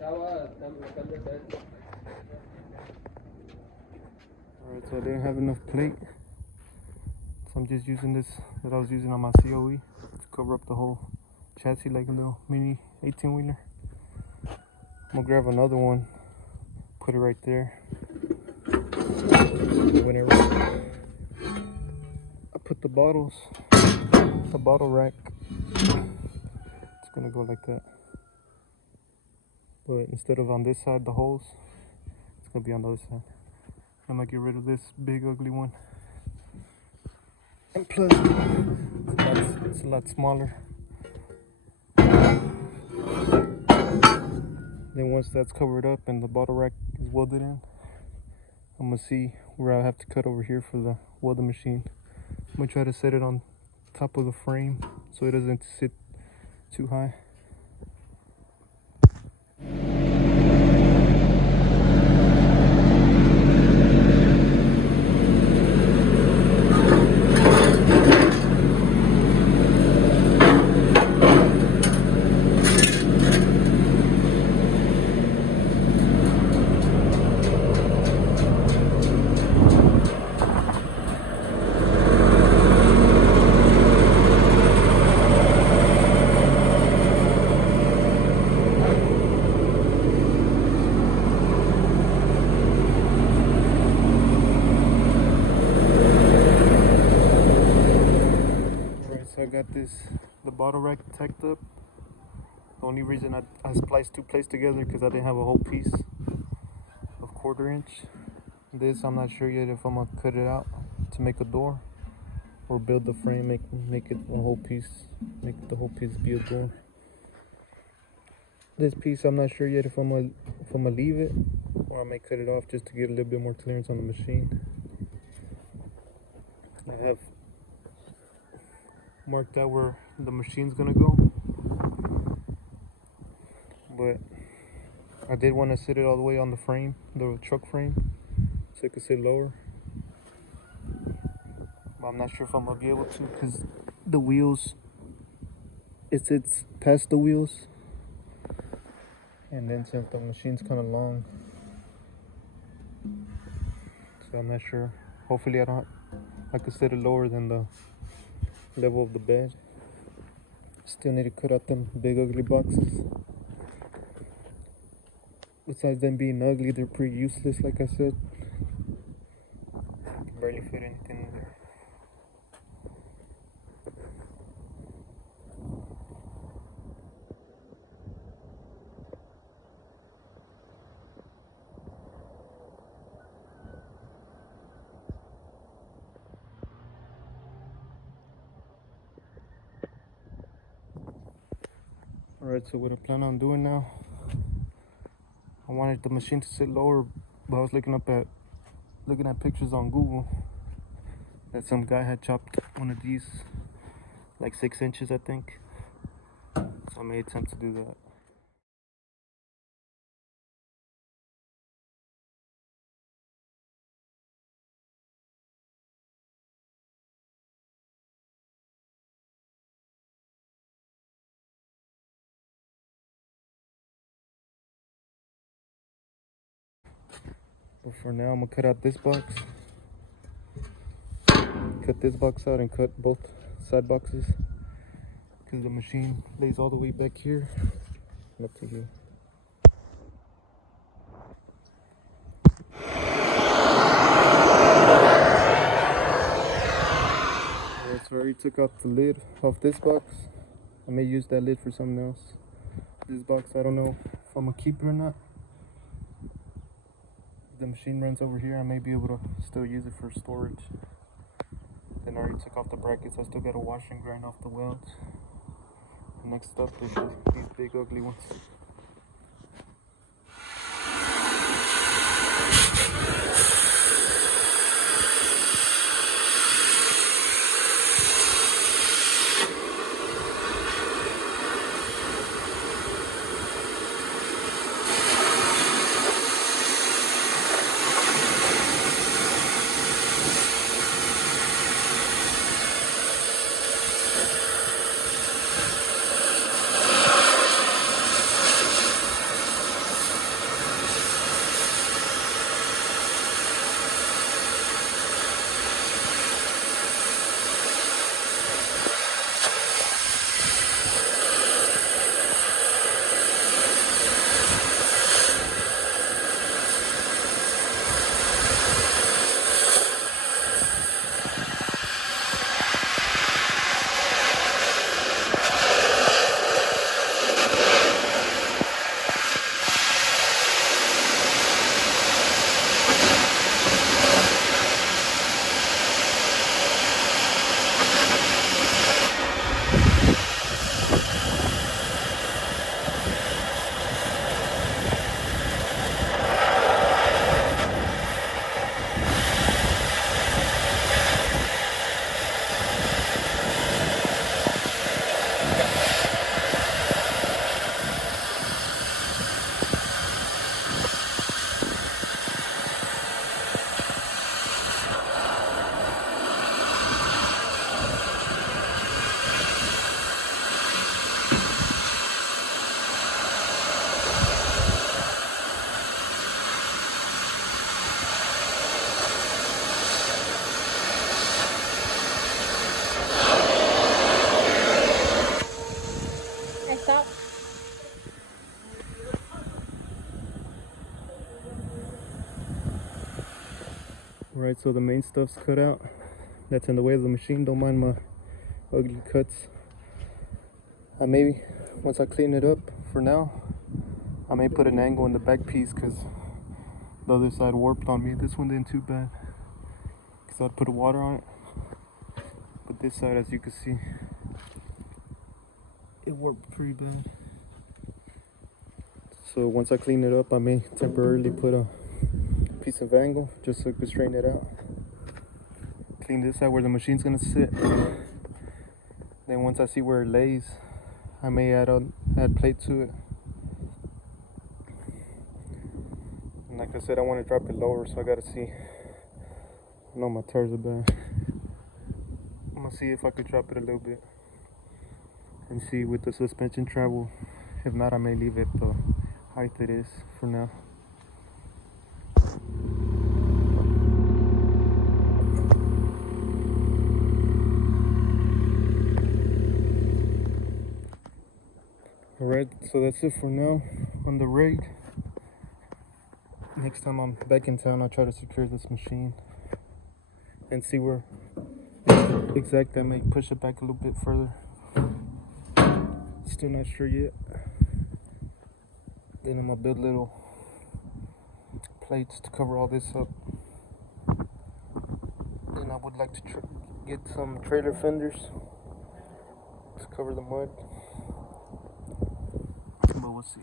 Alright, so I didn't have enough plate, so I'm just using this that I was using on my COE to cover up the whole chassis like a little mini 18-wheeler. I'm gonna grab another one, put it right there. Whenever I put the bottles, the bottle rack, it's gonna go like that. But instead of on this side, the holes, it's gonna be on the other side. I'm gonna get rid of this big ugly one. And plus, it's a lot smaller. Then once that's covered up and the bottle rack is welded in, I'm gonna see where I have to cut over here for the welding machine. I'm gonna try to set it on top of the frame so it doesn't sit too high. So I got the bottle rack tacked up. The only reason I spliced two plates together because I didn't have a whole piece of 1/4 inch. This I'm not sure yet if I'm gonna cut it out to make a door or build the frame, make it a whole piece, make the whole piece be a door. This piece I'm not sure yet if I'm gonna leave it or I may cut it off just to get a little bit more clearance on the machine. I have marked out where the machine's gonna go, but I did want to sit it all the way on the frame, the truck frame, so it could sit lower, but I'm not sure if I'm gonna be able to because the wheels, it sits past the wheels, and then since the machine's kind of long, so I'm not sure. Hopefully I could sit it lower than the level of the bed. Still need to cut out them big ugly boxes. Besides them being ugly, they're pretty useless, like I said. Can barely fit anything in there. Alright, so what I plan on doing now, I wanted the machine to sit lower, but I was looking at pictures on Google that some guy had chopped one of these like 6 inches, I think. So I may attempt to do that. But for now, I'm gonna cut out this box, cut this box out, and cut both side boxes because the machine lays all the way back here and up to here. Alright, so I already took out the lid off this box. I may use that lid for something else. This box, I don't know if I'm gonna keep it or not. If the machine runs over here, I may be able to still use it for storage. Then I already took off the brackets. I still gotta wash and grind off the welds. Next up is these big ugly ones. stop. Right, so the main stuff's cut out. That's in the way of the machine. Don't mind my ugly cuts. Maybe once I clean it up, for now, I may put an angle in the back piece because the other side warped on me. This one didn't too bad because I'd put water on it. But this side, as you can see, it warped pretty bad. So once I clean it up, I may temporarily put a piece of angle just so I can straighten it out. Clean this out where the machine's gonna sit. Then once I see where it lays, I may add plate to it. And like I said, I want to drop it lower, so I gotta see. I know my tires are bad. I'm gonna see if I could drop it a little bit and see with the suspension travel. If not, I may leave it the height it is for now. Alright, so that's it for now on the rig. Next time I'm back in town, I'll try to secure this machine and see where exactly I may push it back a little bit further. Still not sure yet. Then I'm gonna build little plates to cover all this up. Then I would like to get some trailer fenders to cover the mud. But we'll see.